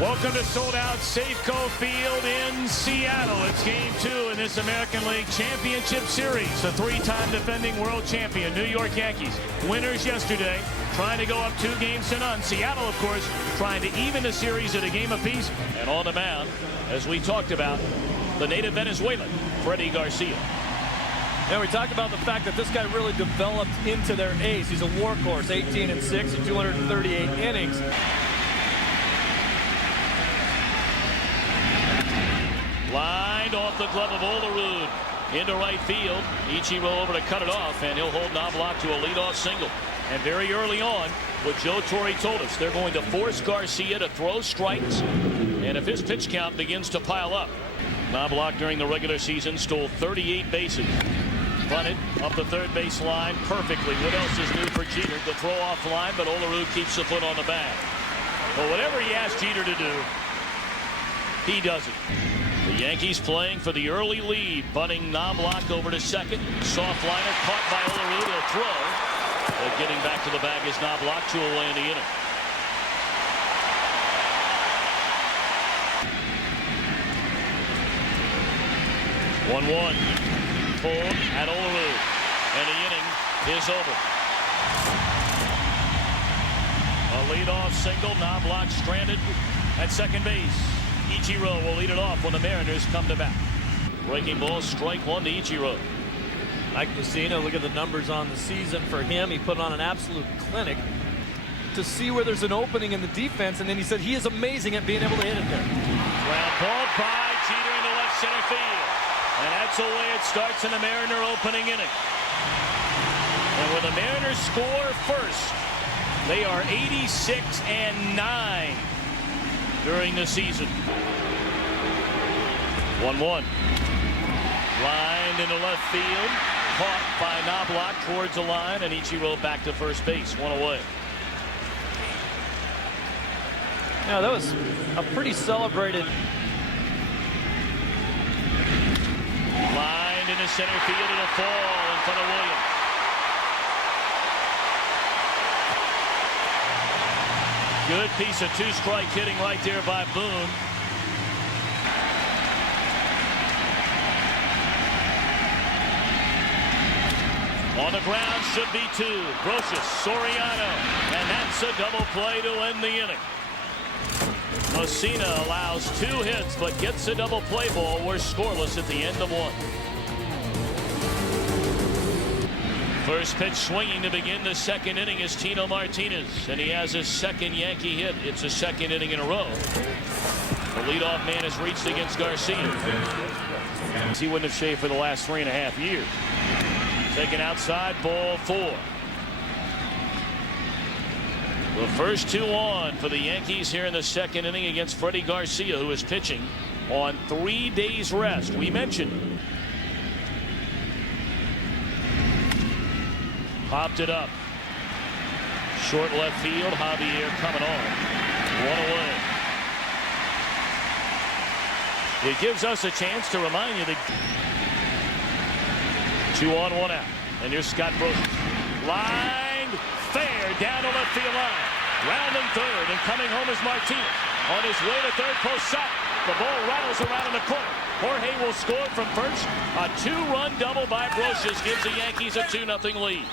Welcome to sold-out Safeco Field in Seattle. It's Game 2 in this American League Championship Series. The three-time defending world champion New York Yankees, winners yesterday, trying to go up 2-0. Seattle, of course, trying to even the series at a game apiece. And on the mound, as we talked about, the native Venezuelan, Freddy Garcia. And we talked about the fact that this guy really developed into their ace. He's a workhorse, 18-6 and 238 innings. Lined off the glove of Olerud into right field. Ichiro over to cut it off, and he'll hold Knobloch to a leadoff single. And very early on, what Joe Torre told us, they're going to force Garcia to throw strikes, and if his pitch count begins to pile up. Knobloch during the regular season stole 38 bases. Bunted up the third base line perfectly. What else is new for Jeter? The throw off the line, but Olerud keeps the foot on the bag. But whatever he asked Jeter to do, he does it. The Yankees playing for the early lead. Bunting Knobloch over to second. Soft liner caught by Olerud. He'll throw. But getting back to the bag is Knobloch, 2 away in the inning. One pulled at Olerud, and the inning is over. A leadoff single. Knobloch stranded at second base. Ichiro will lead it off when the Mariners come to bat. Breaking ball, strike one to Ichiro. Mike Mussina, look at the numbers on the season for him. He put on an absolute clinic to see where there's an opening in the defense, and then he said he is amazing at being able to hit it there. Ground ball by Jeter into left center field. And that's the way it starts in the Mariner opening inning. And when the Mariners score first, they are 86-9 during the season. 1-1. Lined into left field. Caught by Knobloch towards the line, and Ichiro back to first base. 1 away. Yeah, that was a pretty celebrated. Lined into center field, and a fall in front of Williams. Good piece of two-strike hitting right there by Boone. On the ground should be 2. Brocious, Soriano, and that's a double play to end the inning. Mussina allows 2 hits, but gets a double play ball. We're scoreless at the end of 1. First pitch swinging to begin the second inning is Tino Martinez, and he has his second Yankee hit. It's a second inning in a row. The leadoff man has reached against Garcia. He wouldn't have shaved for the last 3.5 years. Taken outside, ball 4. The first 2 on for the Yankees here in the second inning against Freddy Garcia, who is pitching on 3 days rest. We mentioned. Popped it up. Short left field. Javier coming on. 1 away. It gives us a chance to remind you that 2 on, 1 out. And here's Scott Brocious. Lined fair down the left field line. Rounding third, and coming home is Martinez. On his way to third, post shot. The ball rattles around in the corner. Jorge will score from first. A 2-run double by Brocious gives the Yankees a 2-0 lead.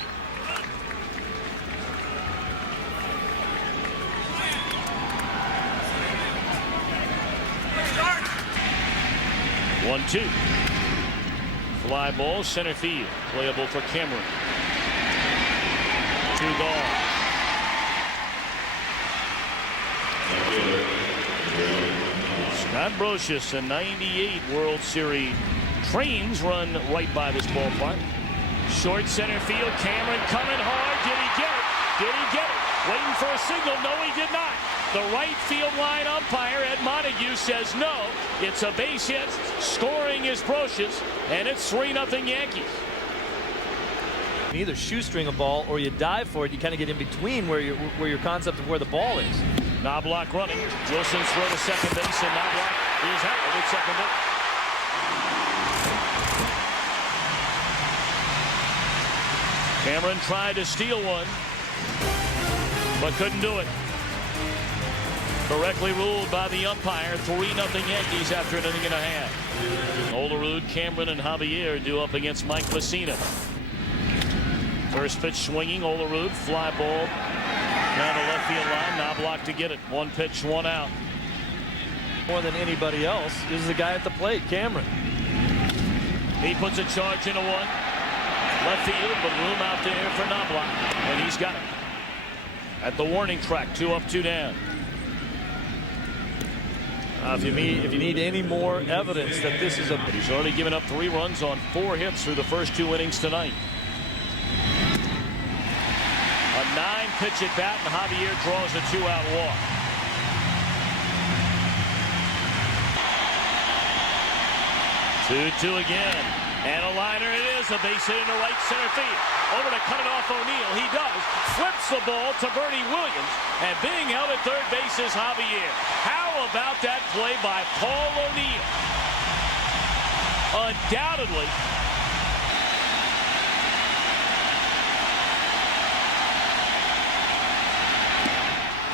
One, 2. Fly ball, center field. Playable for Cameron. 2 gone. Scott Brocious, a '98 World Series. Trains run right by this ballpark. Short center field. Cameron coming hard. Did he get it? Did he get it? Waiting for a signal. No, he did not. The right field line umpire, Ed Montague, says no. It's a base hit. Scoring is Brocious, and it's 3-0 Yankees. Either shoestring a ball or you dive for it. You kind of get in between where your concept of where the ball is. Knobloch running. Wilson's throw to second base, and Knobloch is out at second base. Cameron tried to steal one, but couldn't do it. Correctly ruled by the umpire. 3-0 Yankees after an inning and a half. Olerud, Cameron, and Javier due up against Mike Mussina. First pitch swinging. Olerud, fly ball down the left field line. Knobloch to get it. 1 pitch, 1 out. More than anybody else is the guy at the plate, Cameron. He puts a charge into 1. Left field, but room out there for Knobloch, and he's got it. At the warning track, 2 up, 2 down. If you need any more evidence that this is He's already given up 3 runs on 4 hits through the first 2 innings tonight. A 9-pitch at bat, and Javier draws a 2-out walk. Two again, and a liner it is. A base hit into right center field. Over to cut it off O'Neill. He does. Flips the ball to Bernie Williams, and being held at third base is Javier. How about that play by Paul O'Neill? Undoubtedly.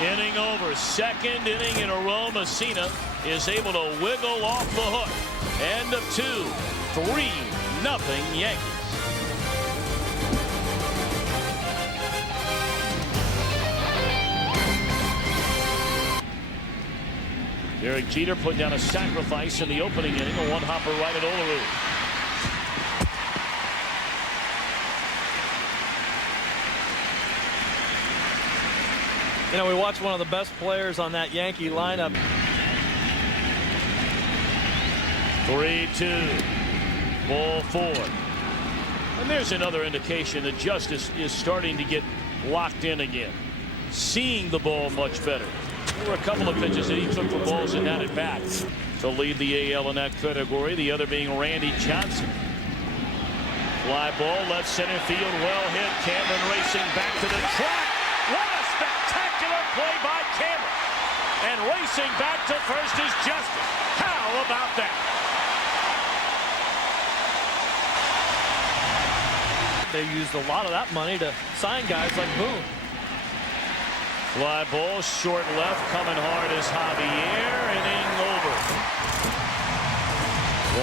Inning over. 2nd inning in a row. Mussina is able to wiggle off the hook. End of 2. 3-0 Yankees. Derek Jeter put down a sacrifice in the opening inning. A 1-hopper right at Olerud. You know, we watched one of the best players on that Yankee lineup. 3-2. Ball 4. And there's another indication that Justice is starting to get locked in again. Seeing the ball much better. There were a couple of pitches that he took for balls in that at bat to lead the AL in that category. The other being Randy Johnson. Fly ball, left center field, well hit. Cameron racing back to the track. What a spectacular play by Cameron. And racing back to first is Justice. How about that? They used a lot of that money to sign guys like Boone. Fly ball, short left, coming hard is Javier. Inning over.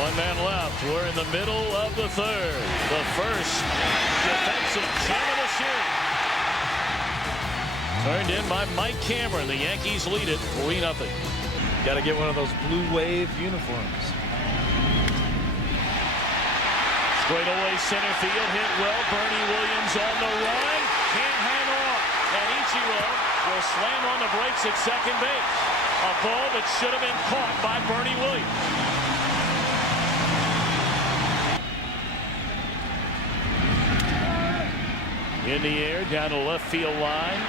1 man left. We're in the middle of the 3rd. The first defensive gem of the series. Turned in by Mike Cameron. The Yankees lead it 3-0. Got to get one of those blue wave uniforms. Straightaway center field, hit well. Bernie Williams on the run. Can't hang on. And Ichiro will slam on the brakes at second base. A ball that should have been caught by Bernie Williams. In the air, down the left field line.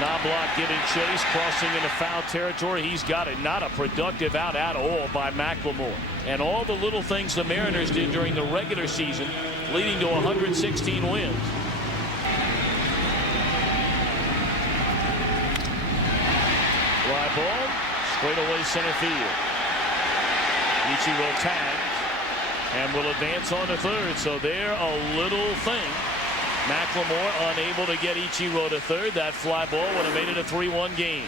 Knobloch giving chase, crossing into foul territory. He's got it. Not a productive out at all by McLemore. And all the little things the Mariners did during the regular season, leading to 116 wins. Fly ball, straightaway center field. Ichiro tags and will advance on to 3rd. So they're a little thing. McLemore unable to get Ichiro to 3rd. That fly ball would have made it a 3-1 game.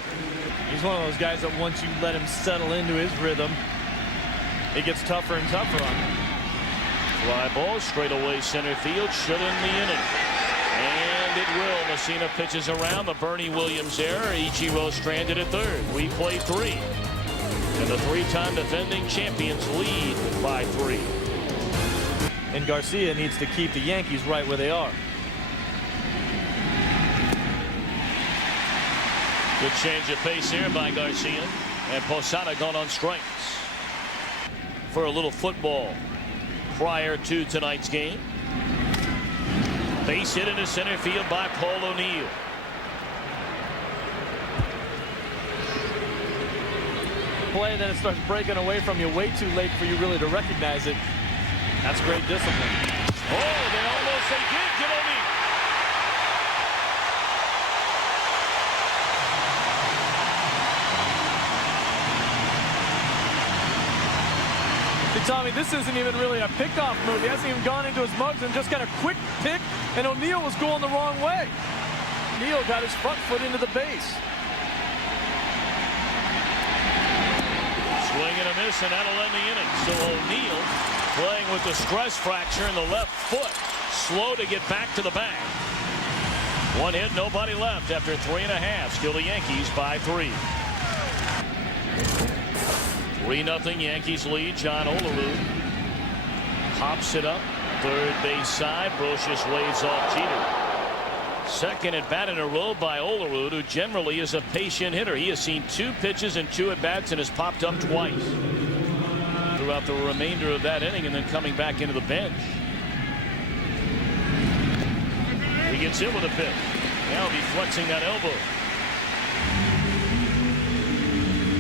He's one of those guys that once you let him settle into his rhythm, it gets tougher and tougher on him. Fly ball, straightaway center field, should end the inning. And it will. Mussina pitches around. The Bernie Williams error. Ichiro stranded at 3rd. We play 3. And the 3-time defending champions lead by 3. And Garcia needs to keep the Yankees right where they are. Good change of pace here by Garcia. And Posada gone on strikes. For a little football prior to tonight's game. Base hit into center field by Paul O'Neill. Play, then it starts breaking away from you way too late for you really to recognize it. That's great discipline. Oh, they did get O'Neill. Tommy, this isn't even really a pickoff move. He hasn't even gone into his mugs and just got a quick pick, and O'Neill was going the wrong way. O'Neill got his front foot into the base. this, and that'll end the inning. So O'Neill playing with the stress fracture in the left foot. Slow to get back to the bag. One hit, nobody left after 3.5. Still the Yankees by 3. 3-0 Yankees lead. John Olerud pops it up. Third base side. Brocious waves off Jeter. Second at bat in a row by Olerud, who generally is a patient hitter. He has seen 2 pitches and 2 at bats and has popped up twice throughout the remainder of that inning, and then coming back into the bench. He gets hit with a pitch. Now he'll be flexing that elbow.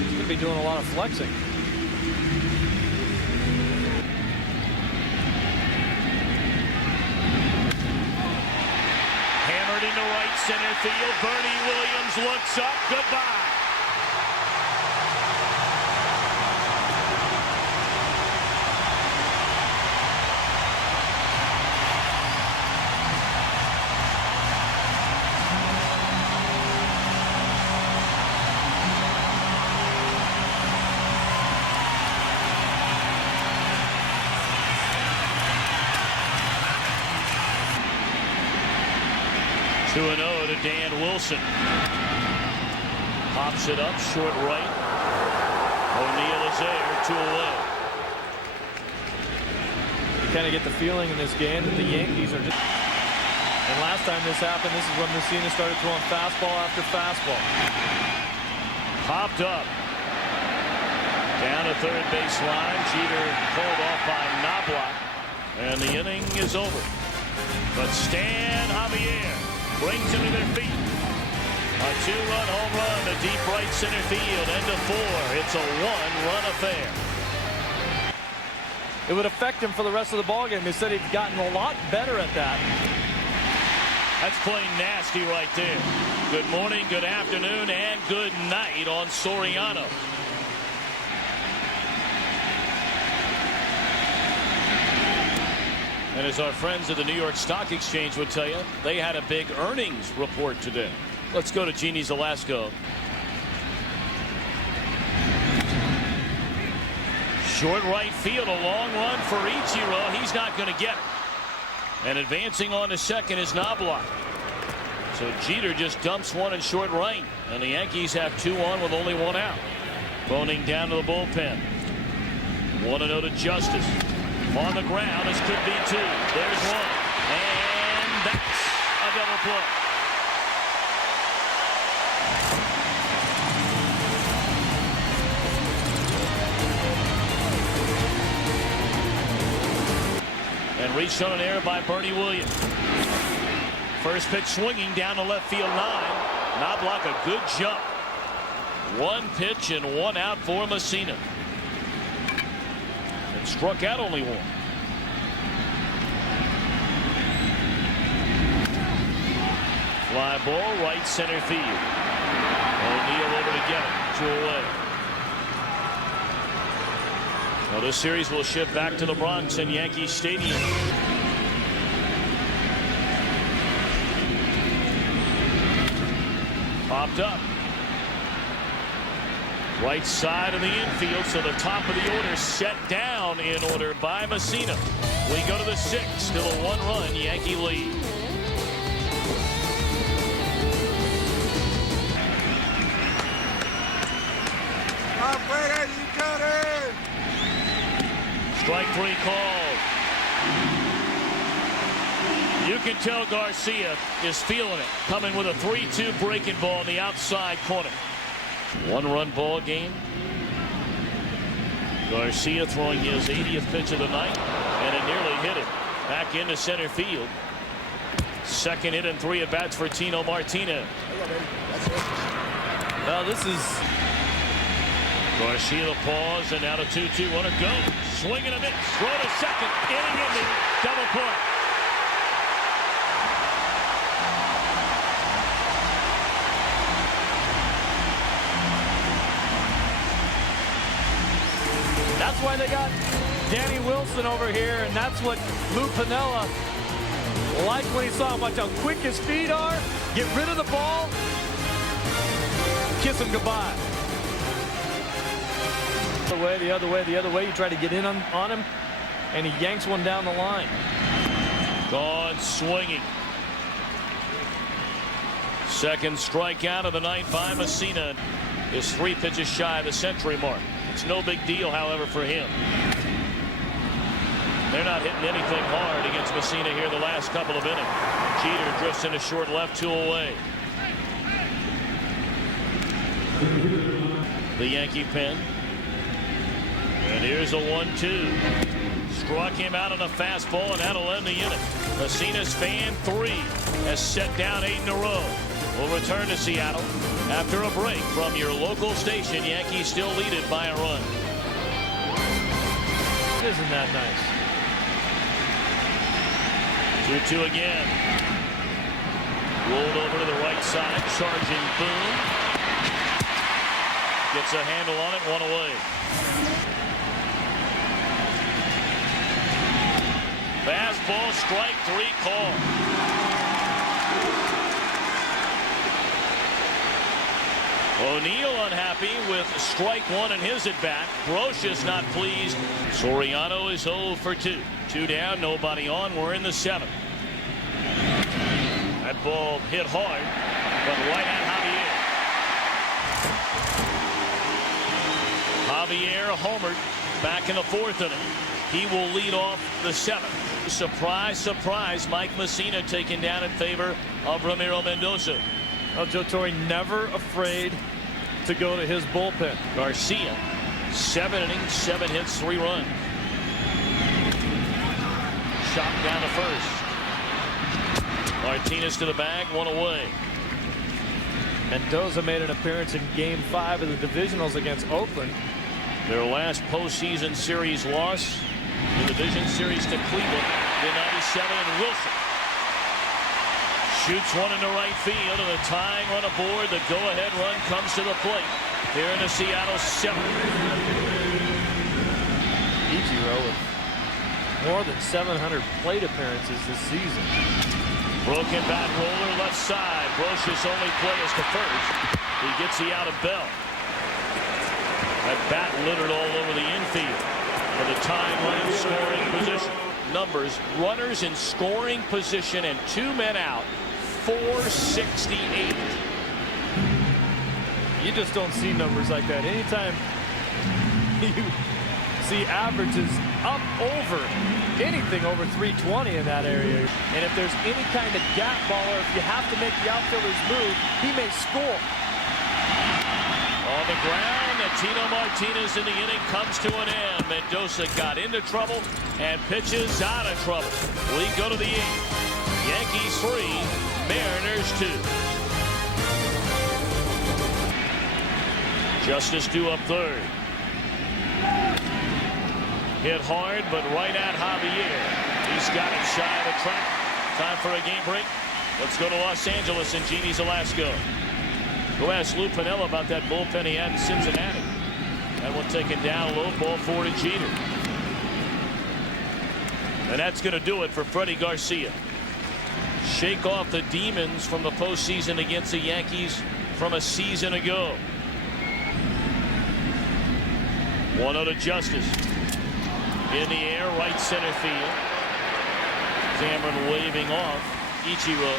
He's going to be doing a lot of flexing. Hammered into right center field. Bernie Williams looks up. Goodbye. To Dan Wilson. Pops it up, short right. O'Neill is there, 2 away. You kind of get the feeling in this game that the Yankees are just... And last time this happened, this is when Mussina started throwing fastball after fastball. Popped up. Down to third base line. Jeter pulled off by Knobloch. And the inning is over. But Stan Javier brings them to their feet. A 2-run home run to deep right center field. End of 4. It's a 1-run affair. It would affect him for the rest of the ballgame. They said he'd gotten a lot better at that. That's plain nasty right there. Good morning, good afternoon, and good night on Soriano. And as our friends at the New York Stock Exchange would tell you, they had a big earnings report today. Let's go to Jeannie Zalasko. Short right field, a long run for Ichiro. He's not going to get it. And advancing on to second is Knobloch. So Jeter just dumps one in short right. And the Yankees have 2 on with only 1 out. Phoning down to the bullpen. 1-0 to Justice. On the ground, this could be 2. There's 1. And that's a double play. And reached on an error by Bernie Williams. First pitch swinging down the left field line. Knobloch a good jump. 1 pitch and 1 out for Mussina. And struck out only 1. Fly ball right center field. O'Neill over to get it. 2 away. Now this series will shift back to the Bronx and Yankee Stadium. Popped up. Right side of the infield, so the top of the order set down in order by Mussina. We go to the 6th, still a 1-run Yankee lead. Strike 3 called. You can tell Garcia is feeling it, coming with a 3-2 breaking ball in the outside corner. 1-run ball game. Garcia throwing his 80th pitch of the night, and it nearly hit it. Back into center field. Second hit and 3 at bats for Tino Martinez. Well, this is Garcia the pause, and now the 2-2. Want to go. Swing and a miss. Throw to second. Inning ending. Double play. That's why they got Danny Wilson over here, and that's what Lou Piniella liked when he saw how much how quick his feet are. Get rid of the ball. Kiss him goodbye. way, the other way, the other way. You try to get in on him, and he yanks one down the line. Gone swinging. Second strikeout of the night by Mussina. Is 3 pitches shy of the century mark. It's no big deal, however, for him. They're not hitting anything hard against Mussina here the last couple of innings. Jeter drifts into short left, 2 away. The Yankee pen. And here's a 1-2. Struck him out on a fastball, and that'll end the inning. Mussina's fan 3 has set down 8 in a row. We'll return to Seattle after a break from your local station. Yankees still lead it by a run. Isn't that nice? 2-2 again. Rolled over to the right side. Charging Boone. Gets a handle on it. 1 away. Fastball, strike 3 call. O'Neill unhappy with strike 1 in his at bat. Brocious not pleased. Soriano is 0 for 2. 2 down, nobody on. We're in the 7th. That ball hit hard, but right at Javier. Javier homered back in the 4th inning. He will lead off the 7th. Surprise, surprise, Mike Mussina taken down in favor of Ramiro Mendoza. Well, Joe Torre never afraid to go to his bullpen. Garcia, 7 innings, 7 hits, 3 runs. Shot down to first. Martinez to the bag, 1 away. Mendoza made an appearance in Game 5 of the divisionals against Oakland. Their last postseason series loss, the division series to Cleveland in '97, and Wilson shoots one into right field, and the tying run aboard. The go-ahead run comes to the plate here in the Seattle 7th. Ichiro with more than 700 plate appearances this season. Broken bat roller left side. Brocious only plays to first. He gets the out of Bell. That bat littered all over the infield for the tying run in scoring position. Numbers, runners in scoring position and 2 men out. 468. You just don't see numbers like that. Anytime you see averages up over anything over 320 in that area, and if there's any kind of gap ball or if you have to make the outfielders move, he may score. On the ground, Tino Martinez in the inning comes to an end. Mendoza got into trouble and pitches out of trouble. We go to the 8th. Yankees 3, Mariners 2. Justice due up third. Hit hard, but right at Javier. He's got it shy of the track. Time for a game break. Let's go to Los Angeles and Genie's Alaska. Go ask Lou Piniella about that bullpen he had in Cincinnati. That one taken down low, ball 4 to Jeter. And that's going to do it for Freddy Garcia. Shake off the demons from the postseason against the Yankees from a season ago. 1-0 to Justice. In the air, right center field. Cameron waving off Ichiro.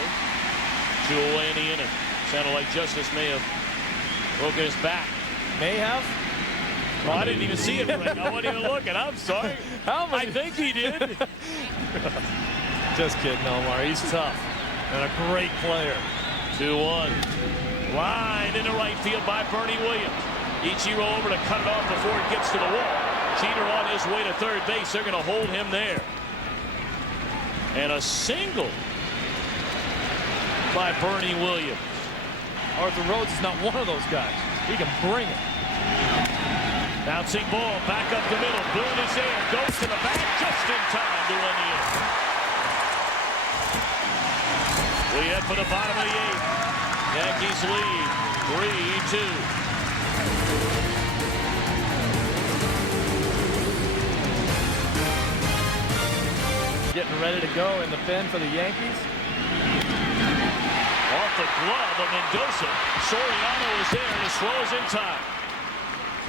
2 away in the inning. Sounded like Justice may have broken his back. May have? Oh, I didn't even see it. Right. I wasn't even looking. I'm sorry. I think he did. Just kidding, Omar. He's tough and a great player. 2-1. Line into right field by Bernie Williams. Ichiro over to cut it off before it gets to the wall. Jeter on his way to third base. They're going to hold him there. And a single by Bernie Williams. Arthur Rhodes is not one of those guys. He can bring it. Bouncing ball back up the middle. Boone is there. Goes to the back just in time to win the inning. We head for the bottom of the 8th. Yankees lead 3-2. Getting ready to go in the pen for the Yankees. Off the glove of Mendoza. Soriano is there and his throw is in time.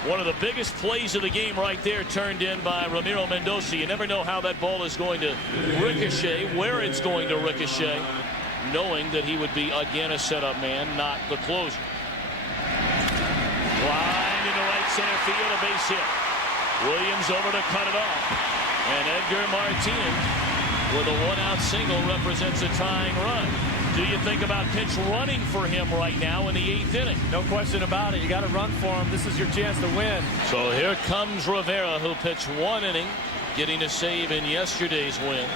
One of the biggest plays of the game right there, turned in by Ramiro Mendoza. You never know how that ball is going to ricochet, where it's going to ricochet, knowing that he would be again a setup man, not the closer. Line into right center field, a base hit. Williams over to cut it off. And Edgar Martinez with a one-out single represents a tying run. Do you think about pitch running for him right now in the 8th inning? No question about it. You got to run for him. This is your chance to win. So here comes Rivera, who pitched 1 inning, getting a save in yesterday's win.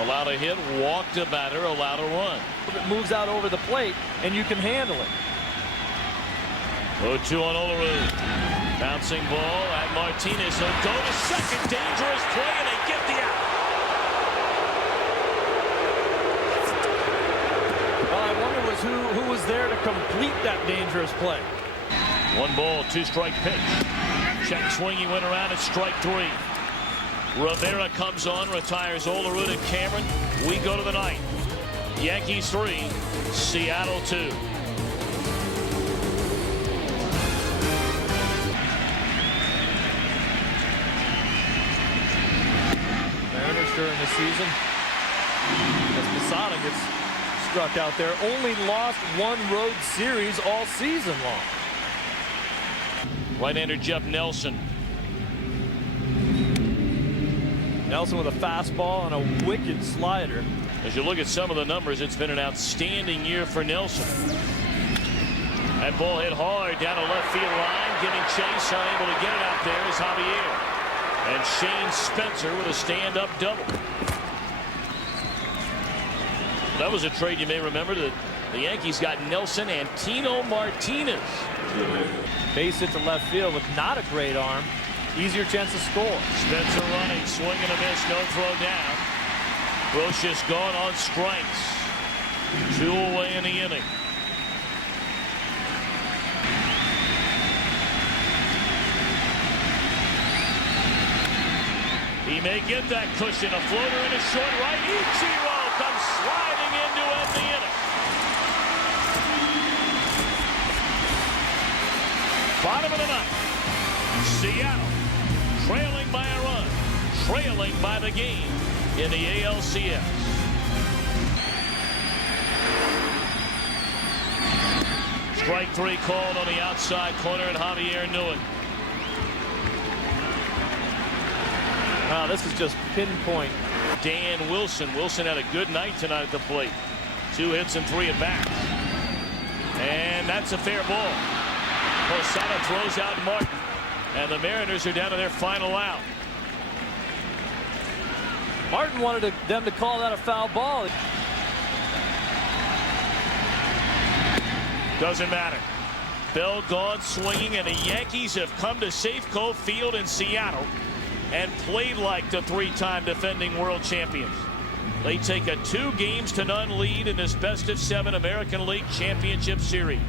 Allowed a hit, walked a batter, allowed a run. It moves out over the plate, and you can handle it. 0-2 on Olerud. Bouncing ball at Martinez. He'll go to second. Dangerous play, and they get the out. Well, I wonder who was there to complete that dangerous play. 1 ball, 2 strike pitch. Check swing, he went around at strike 3. Rivera comes on, retires Olerud and Cameron. We go to the 9th. Yankees 3, Seattle 2. Mariners during the season, as Mussina gets struck out there, only lost 1 road series all season long. Right-hander Jeff Nelson. Nelson with a fastball and a wicked slider. As you look at some of the numbers, it's been an outstanding year for Nelson. That ball hit hard down a left field line, giving chase, unable to get it out there is Javier. And Shane Spencer with a stand-up double. That was a trade you may remember that the Yankees got Nelson and Tino Martinez. Base hit to left field with not a great arm. Easier chance to score. Spencer running, swing and a miss, no throw down. Brocious gone on strikes. 2 away in the inning. He may get that cushion. A floater in a short right. Ichiro comes sliding in to end the inning. Bottom of the 9th. Seattle trailing by a run, trailing by the game in the ALCS. Strike 3 called on the outside corner, and Javier knew it. Wow, this is just pinpoint. Dan Wilson. Wilson had a good night tonight at the plate. 2 hits and 3 at-bats. And that's a fair ball. Posada throws out Martin. And the Mariners are down to their final out. Martin wanted them to call that a foul ball. Doesn't matter. Bell gone swinging, and the Yankees have come to Safeco Field in Seattle and played like the 3-time defending world champions. They take a 2-0 lead in this best-of-7 American League Championship Series.